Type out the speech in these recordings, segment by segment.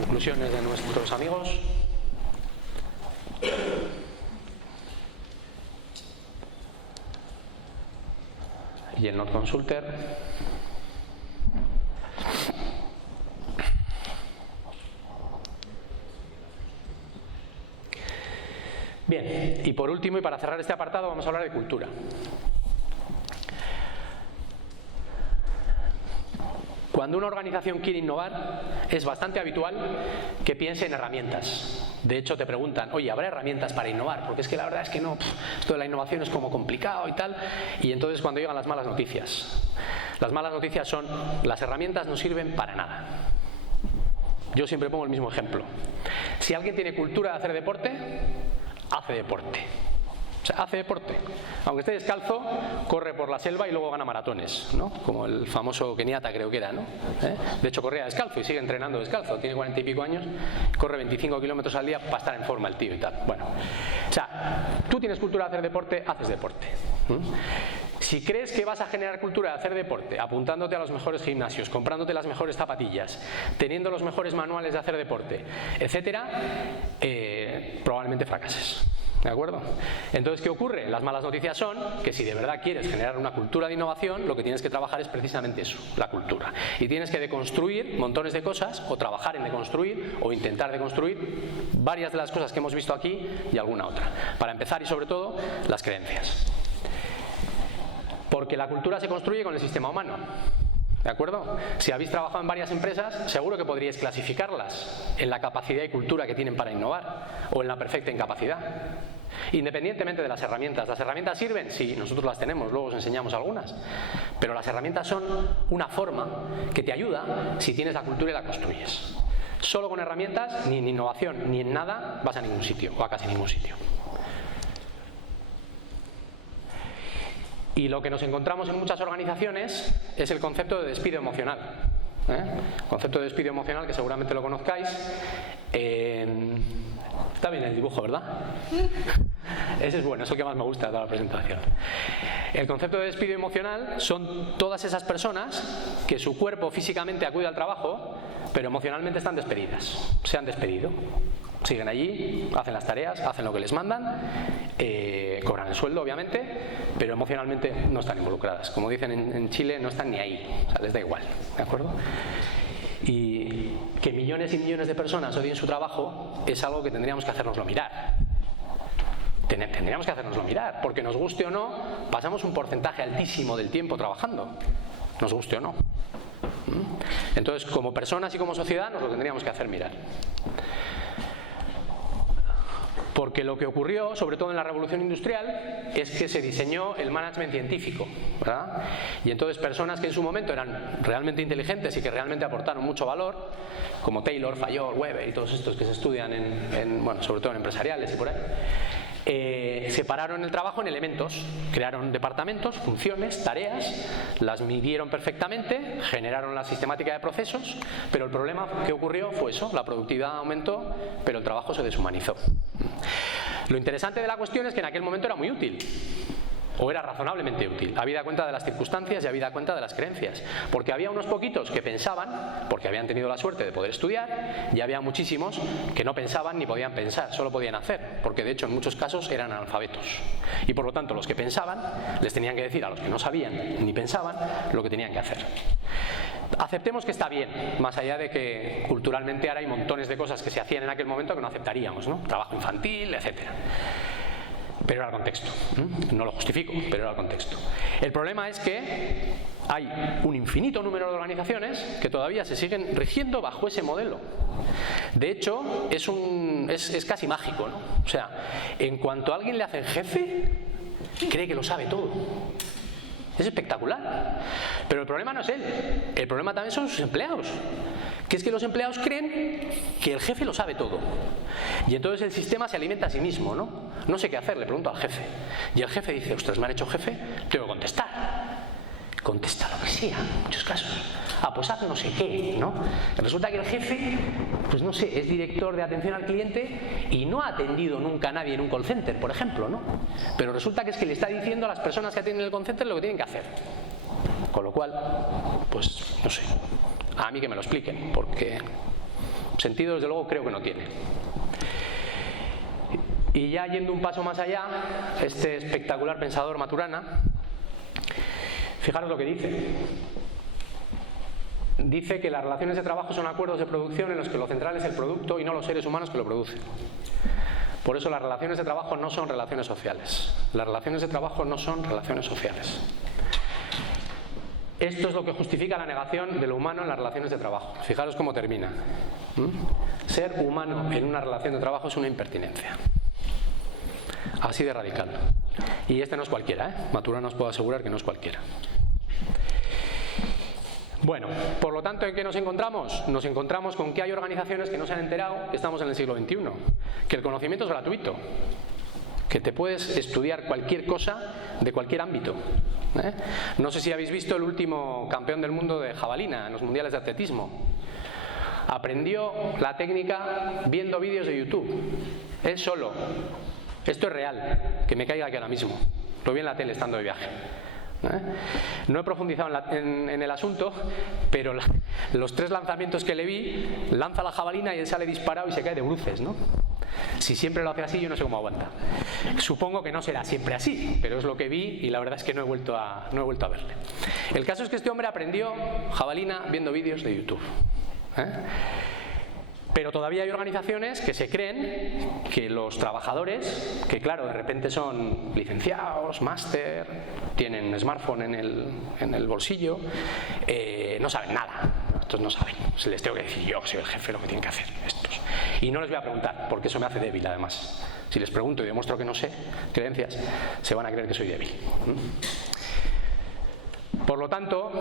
Conclusiones de nuestros amigos. Y el Not Consulter. Bien, y por último, y para cerrar este apartado, vamos a hablar de cultura. Cuando una organización quiere innovar, es bastante habitual que piense en herramientas. De hecho, te preguntan, oye, ¿habrá herramientas para innovar? Porque es que la verdad es que no, esto de la innovación es como complicado y tal. Y entonces cuando llegan las malas noticias. Las malas noticias son, las herramientas no sirven para nada. Yo siempre pongo el mismo ejemplo. Si alguien tiene cultura de hacer deporte, hace deporte. O sea, hace deporte. Aunque esté descalzo, corre por la selva y luego gana maratones, ¿no? Como el famoso Kenyatta, creo que era, ¿no? De hecho, corría descalzo y sigue entrenando descalzo. Tiene 40 y pico años, corre 25 kilómetros al día para estar en forma el tío y tal. Bueno, o sea, tú tienes cultura de hacer deporte, haces deporte. Si crees que vas a generar cultura de hacer deporte, apuntándote a los mejores gimnasios, comprándote las mejores zapatillas, teniendo los mejores manuales de hacer deporte, etcétera, probablemente fracases. ¿De acuerdo? Entonces, ¿qué ocurre? Las malas noticias son que si de verdad quieres generar una cultura de innovación, lo que tienes que trabajar es precisamente eso, la cultura. Y tienes que deconstruir montones de cosas, o trabajar en deconstruir, o intentar deconstruir varias de las cosas que hemos visto aquí y alguna otra. Para empezar, y sobre todo, las creencias. Porque la cultura se construye con el sistema humano. ¿De acuerdo? Si habéis trabajado en varias empresas, seguro que podríais clasificarlas en la capacidad y cultura que tienen para innovar, o en la perfecta incapacidad. Independientemente de las herramientas. ¿Las herramientas sirven? Sí, nosotros las tenemos, luego os enseñamos algunas. Pero las herramientas son una forma que te ayuda si tienes la cultura y la construyes. Solo con herramientas, ni en innovación, ni en nada, vas a ningún sitio, o a casi ningún sitio. Y lo que nos encontramos en muchas organizaciones es el concepto de despido emocional. Concepto de despido emocional que seguramente lo conozcáis. Está bien el dibujo, ¿verdad? Ese es bueno, es el que más me gusta de toda la presentación. El concepto de despido emocional son todas esas personas que su cuerpo físicamente acude al trabajo, pero emocionalmente están despedidas. Se han despedido. Siguen allí, hacen las tareas, hacen lo que les mandan, cobran el sueldo, obviamente, pero emocionalmente no están involucradas. Como dicen en Chile, no están ni ahí, o sea, les da igual, ¿de acuerdo? Y que millones y millones de personas odien su trabajo es algo que tendríamos que hacernoslo mirar. Tendríamos que hacernoslo mirar, porque nos guste o no, pasamos un porcentaje altísimo del tiempo trabajando, nos guste o no. Entonces, como personas y como sociedad, nos lo tendríamos que hacer mirar. Porque lo que ocurrió, sobre todo en la revolución industrial, es que se diseñó el management científico, ¿verdad? Y entonces personas que en su momento eran realmente inteligentes y que realmente aportaron mucho valor, como Taylor, Fayol, Weber y todos estos que se estudian bueno, sobre todo en empresariales y por ahí, separaron el trabajo en elementos, crearon departamentos, funciones, tareas, las midieron perfectamente, generaron la sistemática de procesos, pero el problema que ocurrió fue eso, la productividad aumentó, pero el trabajo se deshumanizó. Lo interesante de la cuestión es que en aquel momento era muy útil, o era razonablemente útil, habida cuenta de las circunstancias y habida cuenta de las creencias, porque había unos poquitos que pensaban, porque habían tenido la suerte de poder estudiar, y había muchísimos que no pensaban ni podían pensar, solo podían hacer, porque de hecho en muchos casos eran analfabetos, y por lo tanto los que pensaban les tenían que decir a los que no sabían ni pensaban lo que tenían que hacer. Aceptemos que está bien, más allá de que culturalmente ahora hay montones de cosas que se hacían en aquel momento que no aceptaríamos, ¿no? Trabajo infantil, etcétera. Pero era el contexto. No lo justifico, pero era el contexto. El problema es que hay un infinito número de organizaciones que todavía se siguen rigiendo bajo ese modelo. De hecho, es casi mágico, ¿no? O sea, en cuanto a alguien le hacen jefe, cree que lo sabe todo. Es espectacular. Pero el problema no es él. El problema también son sus empleados. Que es que los empleados creen que el jefe lo sabe todo. Y entonces el sistema se alimenta a sí mismo, ¿no? No sé qué hacer, le pregunto al jefe. Y el jefe dice, ostras, me han hecho jefe, tengo que contestar. Contesta lo que sea, en muchos casos. Ah, pues haz no sé qué, ¿no? Resulta que el jefe, pues no sé, es director de atención al cliente y no ha atendido nunca a nadie en un call center, por ejemplo, ¿no? Pero resulta que es que le está diciendo a las personas que atienden el call center lo que tienen que hacer. Con lo cual, pues, no sé, a mí que me lo expliquen, porque Sentido, desde luego, creo que no tiene. Y ya yendo un paso más allá, este espectacular pensador Maturana, fijaros lo que dice. Dice que las relaciones de trabajo son acuerdos de producción en los que lo central es el producto y no los seres humanos que lo producen. Por eso las relaciones de trabajo no son relaciones sociales. Las relaciones de trabajo no son relaciones sociales. Esto es lo que justifica la negación de lo humano en las relaciones de trabajo. Fijaros cómo termina. Ser humano en una relación de trabajo es una impertinencia. Así de radical. Y este no es cualquiera, ¿eh? Maturana os puedo asegurar que no es cualquiera. Bueno, por lo tanto, ¿en qué nos encontramos? Nos encontramos con que hay organizaciones que no se han enterado que estamos en el siglo XXI, que el conocimiento es gratuito, que te puedes estudiar cualquier cosa de cualquier ámbito. No sé si habéis visto el último campeón del mundo de jabalina en los mundiales de atletismo. Aprendió la técnica viendo vídeos de YouTube, él solo. Esto es real, que me caiga aquí ahora mismo. Lo vi en la tele estando de viaje. No he profundizado en el asunto, pero los 3 lanzamientos que le vi, lanza la jabalina y él sale disparado y se cae de bruces, ¿no? Si siempre lo hace así, yo no sé cómo aguanta. Supongo que no será siempre así, pero es lo que vi y la verdad es que no he vuelto a verle. El caso es que este hombre aprendió jabalina viendo vídeos de YouTube. Pero todavía hay organizaciones que se creen que los trabajadores, que claro, de repente son licenciados, máster, tienen smartphone en el bolsillo, no saben nada. Estos no saben. Se les tengo que decir yo, que soy el jefe, lo que tienen que hacer estos. Y no les voy a preguntar, porque eso me hace débil además. Si les pregunto y demuestro que no sé creencias, se van a creer que soy débil. Por lo tanto,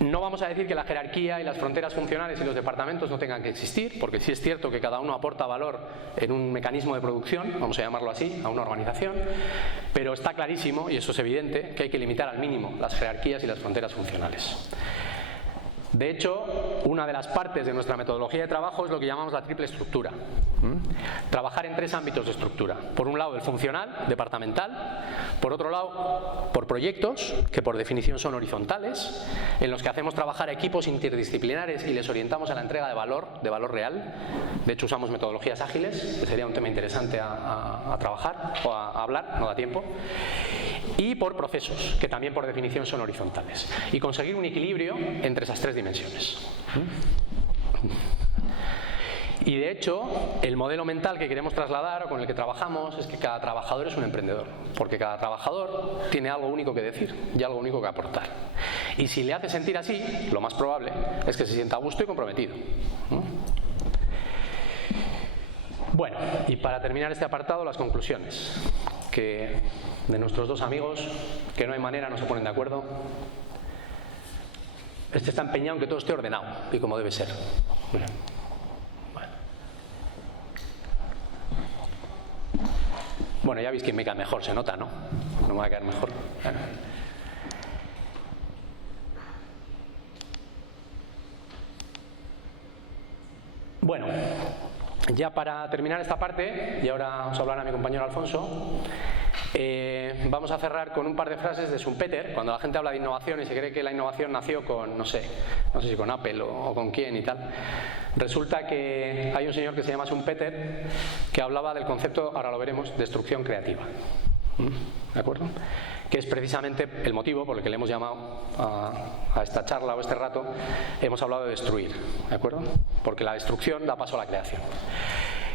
no vamos a decir que la jerarquía y las fronteras funcionales y los departamentos no tengan que existir, porque sí es cierto que cada uno aporta valor en un mecanismo de producción, vamos a llamarlo así, a una organización, pero está clarísimo, y eso es evidente, que hay que limitar al mínimo las jerarquías y las fronteras funcionales. De hecho, una de las partes de nuestra metodología de trabajo es lo que llamamos la triple estructura. Trabajar en 3 ámbitos de estructura. Por un lado, el funcional, departamental. Por otro lado, por proyectos, que por definición son horizontales, en los que hacemos trabajar a equipos interdisciplinares y les orientamos a la entrega de valor real. De hecho, usamos metodologías ágiles, que sería un tema interesante a trabajar o a hablar, no da tiempo. Y por procesos, que también por definición son horizontales. Y conseguir un equilibrio entre esas 3 dimensiones. Y de hecho, el modelo mental que queremos trasladar o con el que trabajamos es que cada trabajador es un emprendedor, porque cada trabajador tiene algo único que decir y algo único que aportar. Y si le hace sentir así, lo más probable es que se sienta a gusto y comprometido. Bueno, y para terminar este apartado, las conclusiones. Que de nuestros 2 amigos, que no hay manera, no se ponen de acuerdo. Este está empeñado en que todo esté ordenado y como debe ser. Bueno, ya veis quién me cae mejor, se nota, ¿no? No me va a caer mejor. Bueno, ya para terminar esta parte, y ahora os hablará mi compañero Alfonso, vamos a cerrar con un par de frases de Schumpeter. Cuando la gente habla de innovación y se cree que la innovación nació con, no sé si con Apple o con quién y tal, resulta que hay un señor que se llama Schumpeter que hablaba del concepto, ahora lo veremos, destrucción creativa. ¿De acuerdo? Que es precisamente el motivo por el que le hemos llamado a esta charla o este rato, hemos hablado de destruir, ¿de acuerdo? Porque la destrucción da paso a la creación.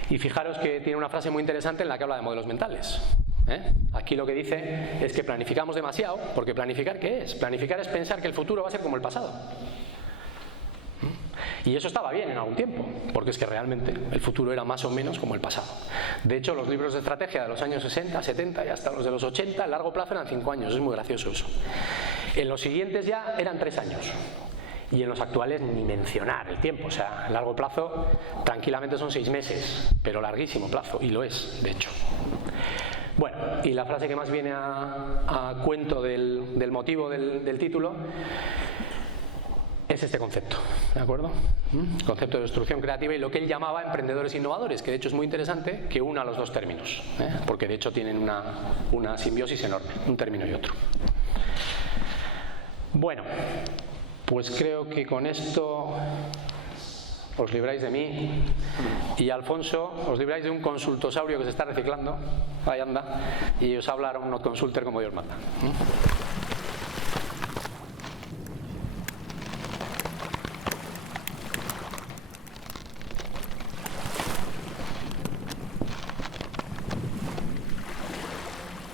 Y fijaros que tiene una frase muy interesante en la que habla de modelos mentales. Aquí lo que dice es que planificamos demasiado, porque planificar, ¿qué es? Planificar es pensar que el futuro va a ser como el pasado. Y eso estaba bien en algún tiempo, porque es que realmente el futuro era más o menos como el pasado. De hecho, los libros de estrategia de los años 60, 70 y hasta los de los 80, a largo plazo eran 5 años, es muy gracioso eso. En los siguientes ya eran 3 años. Y en los actuales ni mencionar el tiempo, o sea, a largo plazo tranquilamente son 6 meses, pero larguísimo plazo, y lo es, de hecho. Bueno, y la frase que más viene a cuento del motivo del título es este concepto, ¿de acuerdo? Concepto de destrucción creativa y lo que él llamaba emprendedores innovadores, que de hecho es muy interesante que una los 2 términos, porque de hecho tienen una simbiosis enorme, un término y otro. Bueno, pues creo que con esto os libráis de mí, y Alfonso, os libráis de un consultosaurio que se está reciclando, ahí anda, y os habla un consulter como Dios manda.